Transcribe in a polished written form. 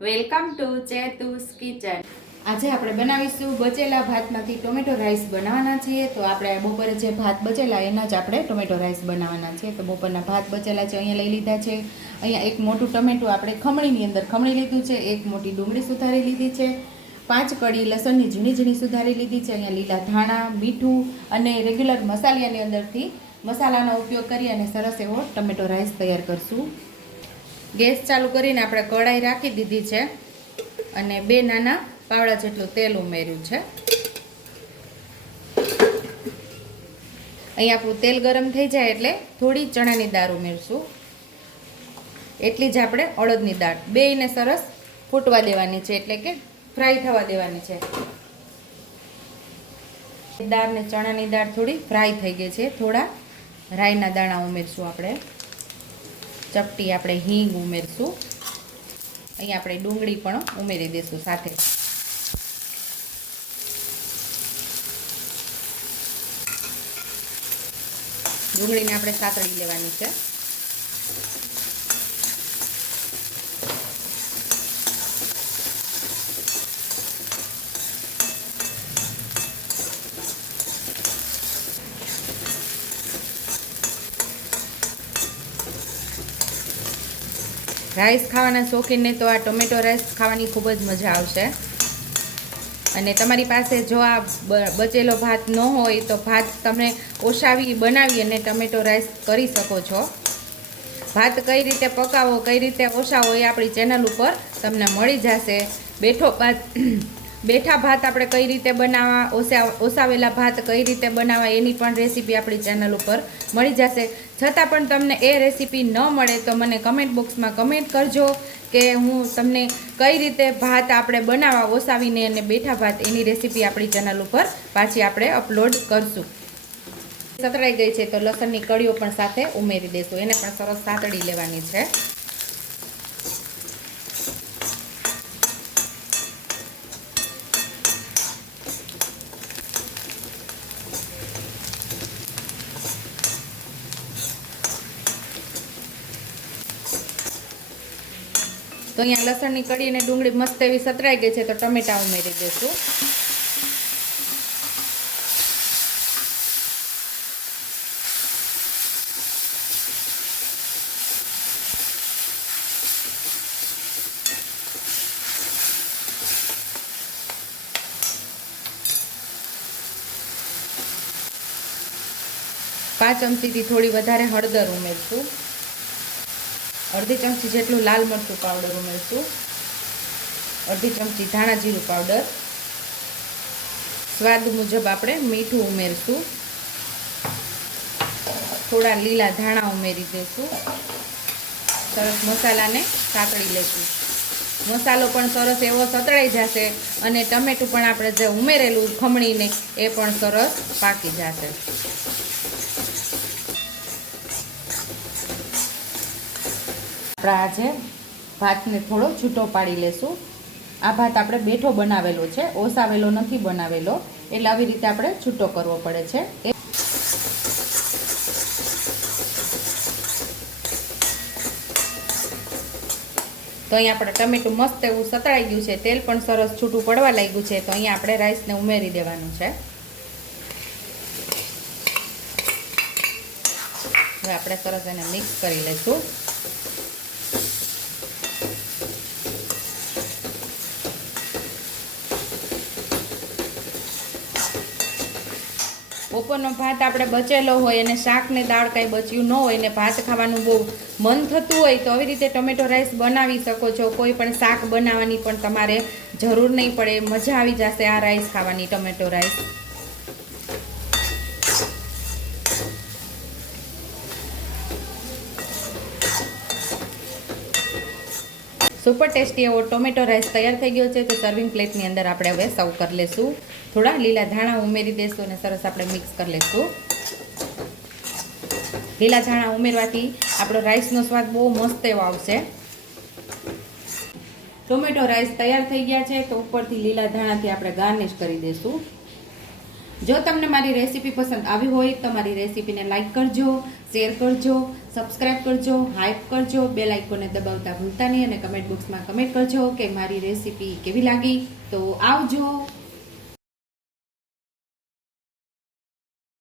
Welcome to ચેતુસ kitchen. આજે આપણે બનાવીશું બચેલા ભાતમાંથી ટોમેટો રાઈસ બનાવવાના છીએ। તો આપણે બપોરે જે ભાત બચેલા એના જ આપણે ટોમેટો રાઈસ બનાવવાના છે। તો બપોરના ભાત બચેલા છે અહીંયા લઈ લીધા છે। અહીંયા એક મોટું ટમેટું આપણે ખમણીની અંદર ખમણી લીધું છે, એક મોટી ડુંગળી સુધારી લીધી છે, 5 કળી લસણની ઝીણી ઝીણી સુધારી લીધી છે। અહીંયા લીલા ધાણા, મીઠું અને રેગ્યુલર મસાલાની અંદરથી મસાલાનો ઉપયોગ કરી અને સરસ એવો ટમેટો રાઈસ તૈયાર કરશું। ગેસ ચાલુ કરીને આપણે કઢાઈ રાખી દીધી છે અને 2 નાના પાવડા જેટલું તેલ ઉમેર્યું છે। અહીં આપણું તેલ ગરમ થઈ જાય એટલે થોડી ચણાની દાળ ઉમેરશું, એટલી જ આપણે અડદની દાળ, બેયને સરસ ફૂટવા દેવાની છે, એટલે કે ફ્રાય થવા દેવાની છે। દાળ ને ચણાની દાળ થોડી ફ્રાય થઈ ગઈ છે। થોડા રાઈના દાણા ઉમેરશું આપણે, ચપટી આપણે હિંગ ઉમેરશું, અહીંયા આપણે ડુંગળી પણ ઉમેરી દઈશું સાથે। ડુંગળીને આપણે સાતળી લેવાની છે। રાઈસ ખાવાના શોખીનને તો આ ટોમેટો રાઈસ ખાવાની ખૂબ જ મજા આવશે। અને તમારી પાસે જો આ બચેલો ભાત ન હોય તો ભાત તમે ઓસાવી બનાવી અને ટમેટો રાઈસ કરી શકો છો। ભાત કઈ રીતે પકાવો, કઈ રીતે ઓસાવો એ આપણી ચેનલ ઉપર તમને મળી જશે। બેઠા ભાત આપણે કઈ રીતે બનાવવા, ઓસાવેલા ભાત કઈ રીતે બનાવવા એની પણ રેસીપી આપણી ચેનલ ઉપર મળી જશે। છતાં પણ તમને એ રેસીપી ન મળે તો મને કમેન્ટ બોક્સમાં કમેન્ટ કરજો કે હું તમને કઈ રીતે ભાત આપણે બનાવવા ઓસાવીને અને બેઠા ભાત એની રેસીપી આપણી ચેનલ ઉપર પાછી આપણે અપલોડ કરશું। સતળાઈ ગઈ છે તો લસણની કળીઓ પણ સાથે ઉમેરી દઈશું, એને પણ સરસ સાતળી લેવાની છે। તો અહીંયા લસણની કળી અને ડુંગળી મસ્ત એવી સતરાઈ ગઈ છે તો ટમેટા ઉમેરી દઈશું। પાંચ ચમચીથી થોડી વધારે હળદર ઉમેરશું, અડધી ચમચી જેટલું લાલ મરચું પાવડર ઉમેરશું, અડધી ચમચી ધાણા જીરું પાવડર, સ્વાદ મુજબ આપણે મીઠું ઉમેરશું, થોડા લીલા ધાણા ઉમેરી દઈશું, સરસ મસાલાને સાતળી લઈશું। મસાલો પણ સરસ એવો સતળાઈ જશે અને ટમેટું પણ આપણે જે ઉમેરેલું ખમણીને એ પણ સરસ પાકી જશે। આપણે આજે ભાતને થોડો છૂટો પાડી લેશું। આ ભાત આપણે બેઠો બનાવેલો છે, ઓસાવેલો નથી બનાવેલો, એટલે આવી રીતે આપણે છૂટો કરવો પડે છે। તો અહીંયા આપણે ટમેટું મસ્ત એવું સતળાઈ ગયું છે, તેલ પણ સરસ છૂટું પડવા લાગ્યું છે, તો અહીંયા આપણે રાઈસને ઉમેરી દેવાનું છે। હવે આપણે સરસ એને મિક્સ કરી લઈશું। બપોરનો ભાત આપણે બચેલો હોય અને શાક ને દાળ કાંઈ બચ્યું ન હોય ને ભાત ખાવાનું બહુ મન થતું હોય તો આવી રીતે ટોમેટો રાઈસ બનાવી શકો છો। કોઈ પણ શાક બનાવવાની પણ તમારે જરૂર નહીં પડે, મજા આવી જશે આ રાઈસ ખાવાની, ટોમેટો રાઈસ। સુપર ટેસ્ટી એવો ટોમેટો રાઈસ તૈયાર થઈ ગયો છે। તો સર્વિંગ પ્લેટની અંદર આપણે હવે સર્વ કરી લેશું। થોડા લીલા ધાણા ઉમેરી દઈશું અને સરસ આપણે મિક્સ કરી લેશું। લીલા ધાણા ઉમેરવાથી આપણો રાઈસનો સ્વાદ બહુ મસ્ત એવો આવશે। ટોમેટો રાઈસ તૈયાર થઈ ગયા છે તો ઉપરથી લીલા ધાણાથી આપણે ગાર્નિશ કરી દઈશું। જો તમને મારી રેસીપી પસંદ આવી હોય તો મારી રેસીપીને લાઈક કરજો, શેર કરજો, સબસ્ક્રાઈબ કરજો, હાઈપ કરજો, બેલ આઇકોનને દબાવતા ભૂલતા નહીં અને કમેન્ટ બોક્સમાં કમેન્ટ કરજો કે મારી રેસીપી કેવી લાગી. તો આવજો.